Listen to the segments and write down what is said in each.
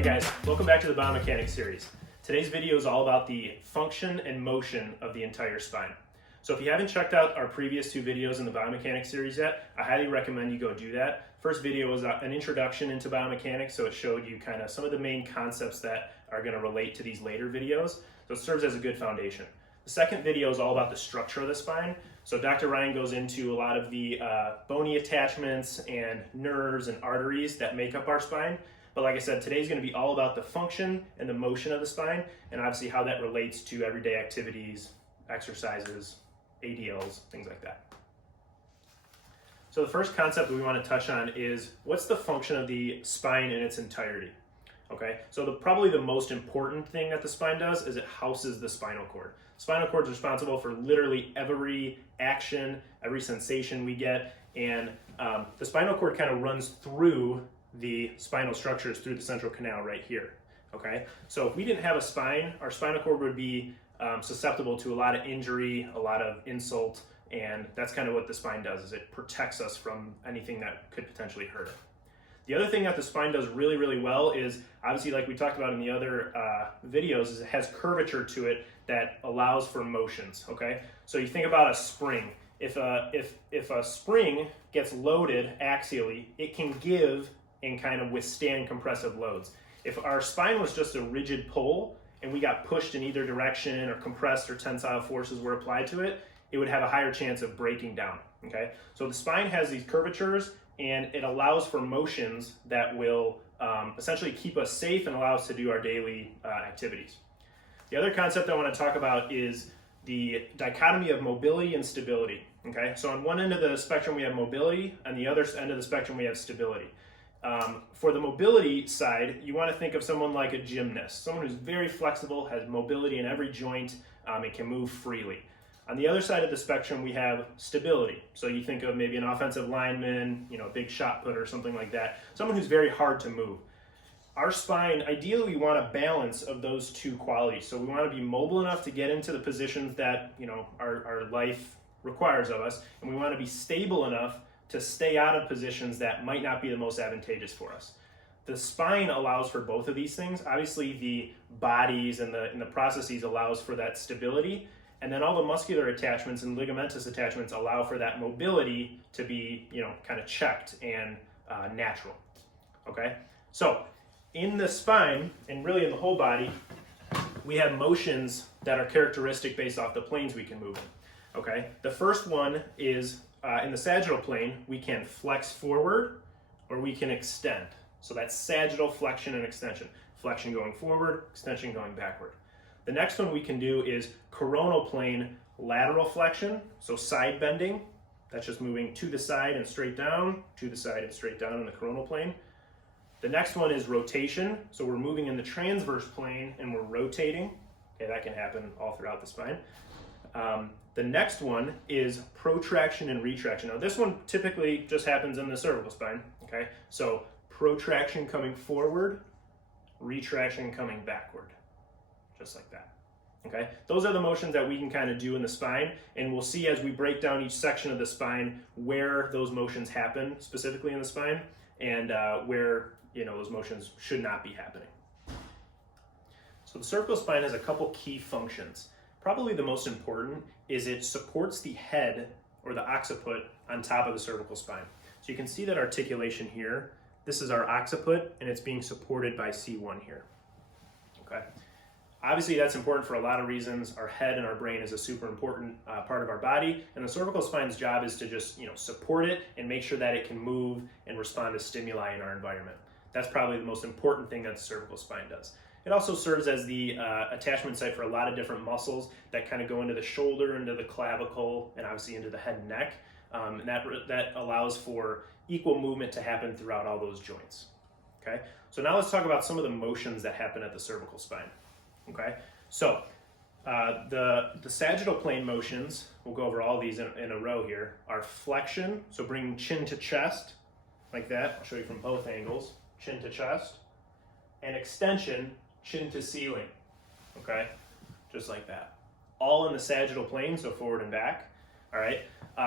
Hey guys, welcome back to the Biomechanics series. Today's video is all about the function and motion of the entire spine. So if you haven't checked out our previous two videos in the Biomechanics series yet, I highly recommend you go do that. First video was an introduction into biomechanics, so it showed you kind of some of the main concepts that are going to relate to these later videos. So it serves as a good foundation. The second video is all about the structure of the spine. So Dr. Ryan goes into a lot of the bony attachments and nerves and arteries that make up our spine. But like I said, today's going to be all about the function and the motion of the spine, and obviously how that relates to everyday activities, exercises, ADLs, things like that. So the first concept we want to touch on is what's the function of the spine in its entirety? Okay, so probably the most important thing that the spine does is it houses the spinal cord. Spinal cord is responsible for literally every action, every sensation we get, and the spinal cord kind of runs through the spinal structures through the central canal right here. Okay, so if we didn't have a spine, our spinal cord would be susceptible to a lot of injury, a lot of insult, and that's kind of what the spine does, is it protects us from anything that could potentially hurt it. The other thing that the spine does really, really well is, obviously like we talked about in the other videos, is it has curvature to it that allows for motions, okay? So you think about a spring. If a spring gets loaded axially, it can give and kind of withstand compressive loads. If our spine was just a rigid pole and we got pushed in either direction or compressed or tensile forces were applied to it, it would have a higher chance of breaking down, okay? So the spine has these curvatures and it allows for motions that will essentially keep us safe and allow us to do our daily activities. The other concept I want to talk about is the dichotomy of mobility and stability, okay? So on one end of the spectrum we have mobility, on the other end of the spectrum we have stability. For the mobility side, you want to think of someone like a gymnast, someone who's very flexible, has mobility in every joint, and can move freely. On the other side of the spectrum, we have stability. So you think of maybe an offensive lineman, a big shot putter, something like that, someone who's very hard to move. Our spine, ideally, we want a balance of those two qualities. So we want to be mobile enough to get into the positions that our life requires of us, and we want to be stable enough to stay out of positions that might not be the most advantageous for us. The spine allows for both of these things. Obviously, the bodies and the processes allows for that stability, and then all the muscular attachments and ligamentous attachments allow for that mobility to be, kind of checked and natural. Okay, so in the spine and really in the whole body, we have motions that are characteristic based off the planes we can move in. Okay, the first one is in the sagittal plane, we can flex forward or we can extend. So that's sagittal flexion and extension. Flexion going forward, extension going backward. The next one we can do is coronal plane lateral flexion, so side bending. That's just moving to the side and straight down, to the side and straight down in the coronal plane. The next one is rotation, so we're moving in the transverse plane and we're rotating. Okay, that can happen all throughout the spine. The next one is protraction and retraction. Now this one typically just happens in the cervical spine, okay? So protraction coming forward, retraction coming backward, just like that, okay? Those are the motions that we can kind of do in the spine, and we'll see as we break down each section of the spine where those motions happen specifically in the spine and where those motions should not be happening. So the cervical spine has a couple key functions. Probably the most important is it supports the head or the occiput on top of the cervical spine. So you can see that articulation here. This is our occiput and it's being supported by C1 here. Okay. Obviously that's important for a lot of reasons. Our head and our brain is a super important part of our body, and the cervical spine's job is to just support it and make sure that it can move and respond to stimuli in our environment. That's probably the most important thing that the cervical spine does. It also serves as the attachment site for a lot of different muscles that kind of go into the shoulder, into the clavicle, and obviously into the head and neck. And that allows for equal movement to happen throughout all those joints. Okay, so now let's talk about some of the motions that happen at the cervical spine. Okay, so the sagittal plane motions, we'll go over all these in a row here, are flexion, so bringing chin to chest, like that. I'll show you from both angles, chin to chest, and extension, chin to ceiling, okay, just like that. All in the sagittal plane, so forward and back, all right?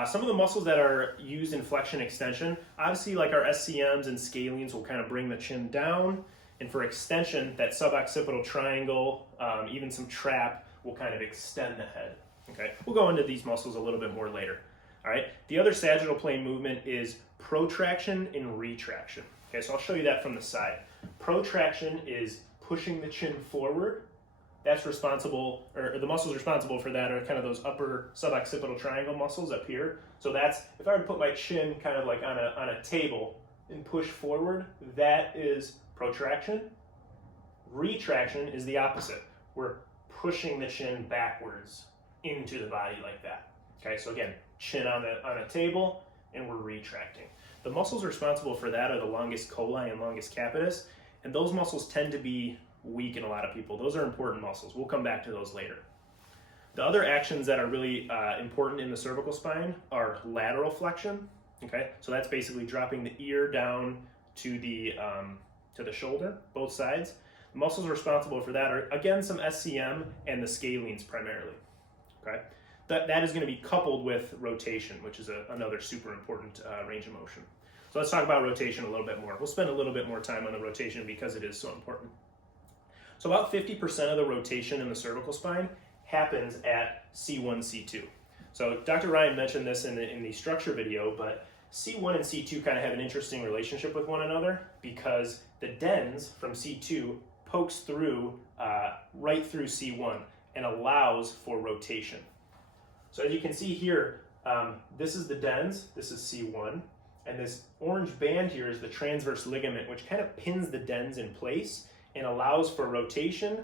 Some of the muscles that are used in flexion extension, obviously like our SCMs and scalenes will kind of bring the chin down, And for extension, that suboccipital triangle, even some trap, will kind of extend the head. Okay, we'll go into these muscles a little bit more later. All right, the other sagittal plane movement is protraction and retraction. Okay, so I'll show you that from the side. Protraction is pushing the chin forward. That's responsible, or the muscles responsible for that are kind of those upper suboccipital triangle muscles up here. So that's, if I were to put my chin kind of like on a table and push forward, that is protraction. Retraction is the opposite. We're pushing the chin backwards into the body like that. Okay, so again, chin on a table, and we're retracting. The muscles responsible for that are the longus colli and longus capitis, and those muscles tend to be weak in a lot of people. Those are important muscles. We'll come back to those later. The other actions that are really important in the cervical spine are lateral flexion. Okay, so that's basically dropping the ear down to the shoulder, both sides. The muscles responsible for that are, again, some SCM and the scalenes primarily. Okay, that is going to be coupled with rotation, which is another super important range of motion. So let's talk about rotation a little bit more. We'll spend a little bit more time on the rotation because it is so important. So about 50% of the rotation in the cervical spine happens at C1, C2. So Dr. Ryan mentioned this in the structure video, but C1 and C2 kind of have an interesting relationship with one another because the dens from C2 pokes through right through C1 and allows for rotation. So as you can see here, this is the dens, this is C1, and this orange band here is the transverse ligament, which kind of pins the dens in place and allows for rotation,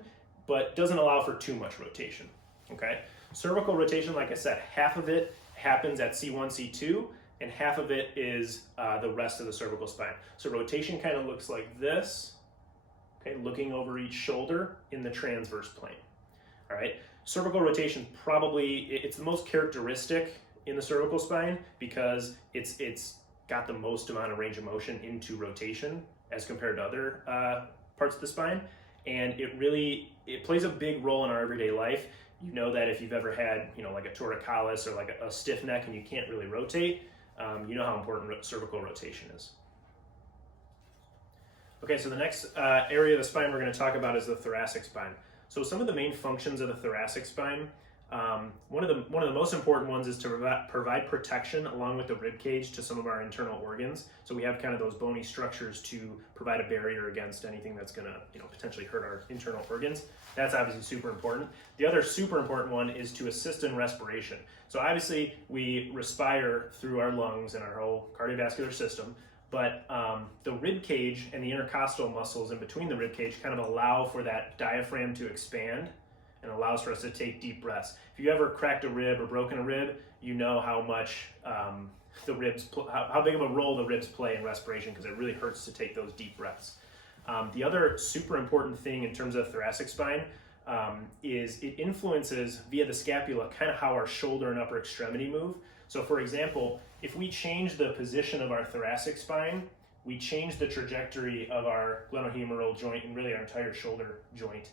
but doesn't allow for too much rotation, okay? Cervical rotation, like I said, half of it happens at C1, C2, and half of it is the rest of the cervical spine. So rotation kind of looks like this, okay, looking over each shoulder in the transverse plane, all right? Cervical rotation it's the most characteristic in the cervical spine because it's got the most amount of range of motion into rotation as compared to other parts of the spine, and it plays a big role in our everyday life. You know that if you've ever had, like a torticollis or like a stiff neck and you can't really rotate, you know how important cervical rotation is. Okay, so the next area of the spine we're going to talk about is the thoracic spine. So some of the main functions of the thoracic spine, one of the most important ones is to provide protection along with the rib cage to some of our internal organs. So we have kind of those bony structures to provide a barrier against anything that's going to potentially hurt our internal organs. That's obviously super important. The other super important one is to assist in respiration. So obviously we respire through our lungs and our whole cardiovascular system, but the rib cage and the intercostal muscles in between the rib cage kind of allow for that diaphragm to expand and allows for us to take deep breaths. If you ever cracked a rib or broken a rib, you know how much the ribs, how big of a role the ribs play in respiration, because it really hurts to take those deep breaths. The other super important thing in terms of thoracic spine is it influences via the scapula kind of how our shoulder and upper extremity move. So for example, if we change the position of our thoracic spine, we change the trajectory of our glenohumeral joint and really our entire shoulder joint.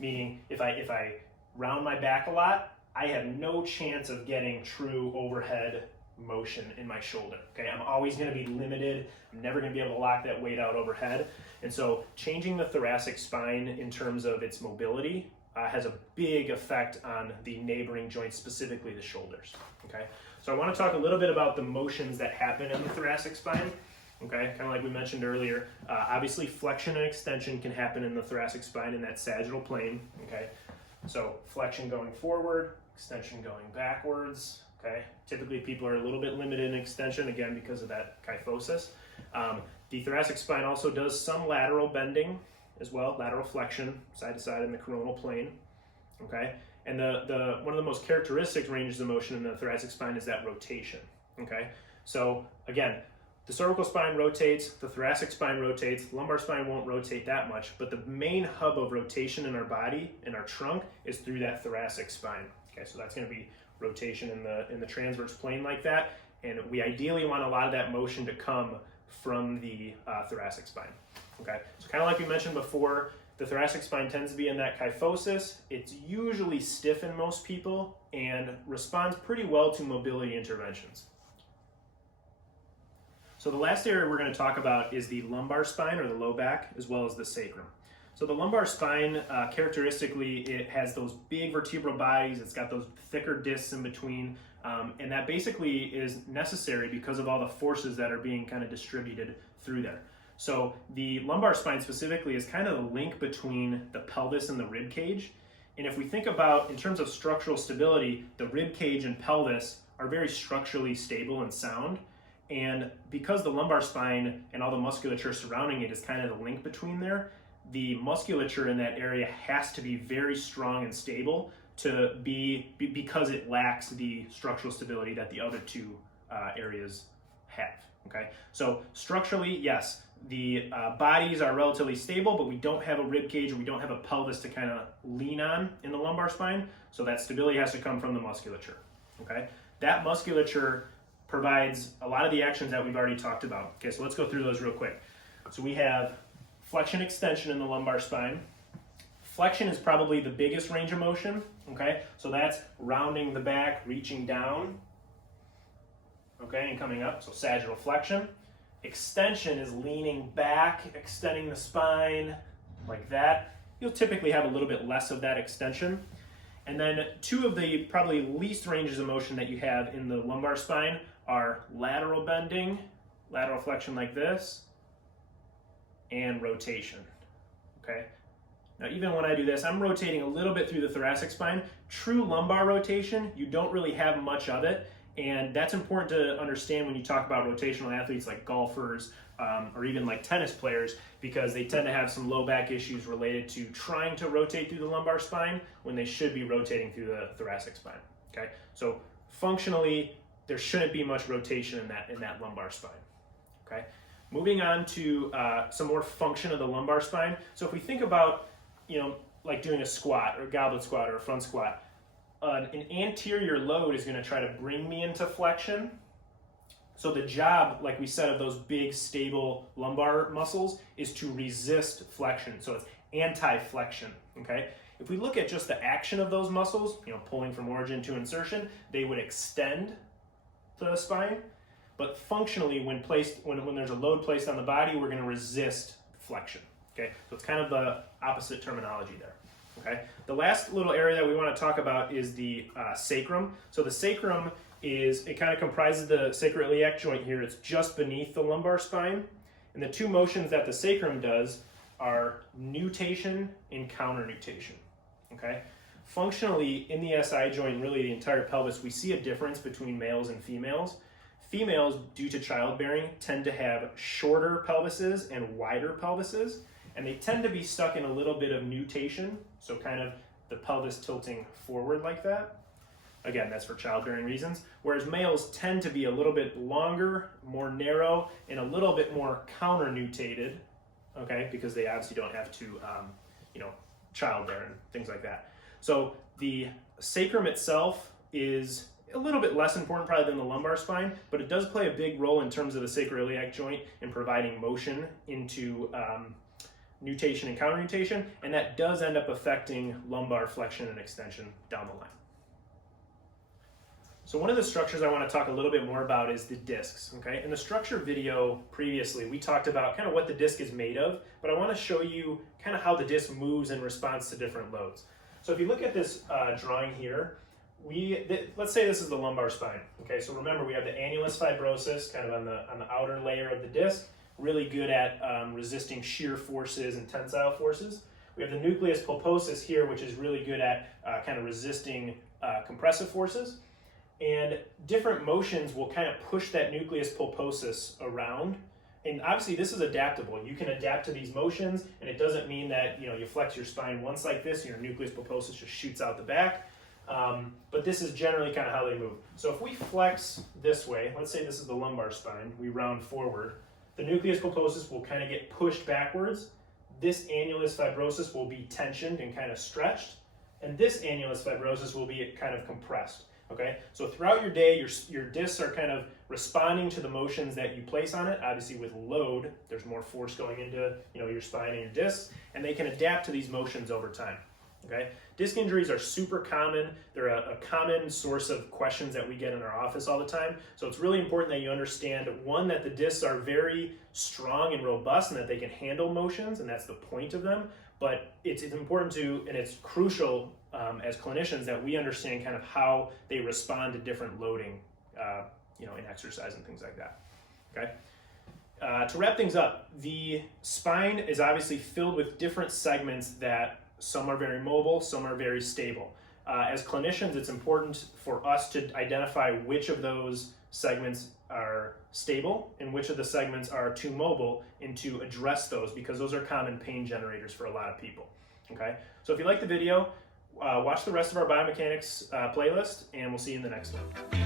Meaning if I round my back a lot, I have no chance of getting true overhead motion in my shoulder. Okay, I'm always going to be limited. I'm never going to be able to lock that weight out overhead. And so changing the thoracic spine in terms of its mobility has a big effect on the neighboring joints, specifically the shoulders. Okay, so I want to talk a little bit about the motions that happen in the thoracic spine. Okay, kind of like we mentioned earlier, obviously flexion and extension can happen in the thoracic spine in that sagittal plane. Okay, so flexion going forward, extension going backwards. Okay, typically people are a little bit limited in extension, again, because of that kyphosis. The thoracic spine also does some lateral bending as well, lateral flexion, side to side in the coronal plane. Okay, and one of the most characteristic ranges of motion in the thoracic spine is that rotation. Okay, so again, the cervical spine rotates, the thoracic spine rotates, lumbar spine won't rotate that much, but the main hub of rotation in our body, in our trunk, is through that thoracic spine. Okay, so that's going to be rotation in the transverse plane like that, and we ideally want a lot of that motion to come from the thoracic spine. Okay, so kind of like we mentioned before, the thoracic spine tends to be in that kyphosis. It's usually stiff in most people and responds pretty well to mobility interventions. So the last area we're going to talk about is the lumbar spine, or the low back, as well as the sacrum. So the lumbar spine, characteristically, it has those big vertebral bodies. It's got those thicker discs in between, and that basically is necessary because of all the forces that are being kind of distributed through there. So the lumbar spine specifically is kind of the link between the pelvis and the rib cage. And if we think about, in terms of structural stability, the rib cage and pelvis are very structurally stable and sound. And because the lumbar spine and all the musculature surrounding it is kind of the link between there, the musculature in that area has to be very strong and stable to because it lacks the structural stability that the other two areas have. Okay, so structurally, yes, the bodies are relatively stable, but we don't have a rib cage, or we don't have a pelvis to kind of lean on in the lumbar spine. So that stability has to come from the musculature. Okay, that musculature provides a lot of the actions that we've already talked about. Okay, so let's go through those real quick. So we have flexion extension in the lumbar spine. Flexion is probably the biggest range of motion. Okay, so that's rounding the back, reaching down, okay, and coming up. So sagittal flexion. Extension is leaning back, extending the spine like that. You'll typically have a little bit less of that extension. And then two of the probably least ranges of motion that you have in the lumbar spine are lateral bending, lateral flexion like this, and rotation. Okay. Now, even when I do this, I'm rotating a little bit through the thoracic spine. True lumbar rotation, you don't really have much of it. And that's important to understand when you talk about rotational athletes like golfers or even like tennis players, because they tend to have some low back issues related to trying to rotate through the lumbar spine when they should be rotating through the thoracic spine. Okay, so functionally, there shouldn't be much rotation in that lumbar spine. Okay, moving on to some more function of the lumbar spine. So if we think about, like doing a squat or a goblet squat or a front squat, an anterior load is going to try to bring me into flexion. So the job, like we said, of those big stable lumbar muscles is to resist flexion. So it's anti-flexion. Okay. If we look at just the action of those muscles, pulling from origin to insertion, they would extend the spine. But functionally, when there's a load placed on the body, we're going to resist flexion. Okay. So it's kind of the opposite terminology there. Okay. The last little area that we want to talk about is the sacrum. So the sacrum it kind of comprises the sacroiliac joint here. It's just beneath the lumbar spine. And the two motions that the sacrum does are nutation and counternutation. Okay. Functionally, in the SI joint, really the entire pelvis, we see a difference between males and females. Females, due to childbearing, tend to have shorter pelvises and wider pelvises. And they tend to be stuck in a little bit of nutation, so kind of the pelvis tilting forward like that. Again, that's for childbearing reasons. Whereas males tend to be a little bit longer, more narrow, and a little bit more counter-nutated, okay, because they obviously don't have to, childbear and things like that. So the sacrum itself is a little bit less important probably than the lumbar spine, but it does play a big role in terms of the sacroiliac joint in providing motion into nutation and counternutation, and that does end up affecting lumbar flexion and extension down the line. So one of the structures I want to talk a little bit more about is the discs. Okay, in the structure video previously, we talked about kind of what the disc is made of, but I want to show you kind of how the disc moves in response to different loads. So if you look at this drawing here, let's say this is the lumbar spine. Okay, so remember we have the annulus fibrosus kind of on the outer layer of the disc, really good at resisting shear forces and tensile forces. We have the nucleus pulposus here, which is really good at kind of resisting compressive forces. And different motions will kind of push that nucleus pulposus around. And obviously this is adaptable. You can adapt to these motions, and it doesn't mean that you flex your spine once like this and your nucleus pulposus just shoots out the back. But this is generally kind of how they move. So if we flex this way, let's say this is the lumbar spine, we round forward, the nucleus pulposus will kind of get pushed backwards. This annulus fibrosus will be tensioned and kind of stretched, and this annulus fibrosus will be kind of compressed. Okay, so throughout your day, your discs are kind of responding to the motions that you place on it. Obviously, with load, there's more force going into your spine and your discs, and they can adapt to these motions over time. Okay, disc injuries are super common. They're a common source of questions that we get in our office all the time. So it's really important that you understand, one, that the discs are very strong and robust and that they can handle motions, and that's the point of them. But it's important to, and it's crucial as clinicians, that we understand kind of how they respond to different loading, in exercise and things like that. Okay. To wrap things up, the spine is obviously filled with different segments that some are very mobile, some are very stable. As clinicians, it's important for us to identify which of those segments are stable and which of the segments are too mobile, and to address those, because those are common pain generators for a lot of people. Okay, so if you like the video, watch the rest of our biomechanics playlist, and we'll see you in the next one.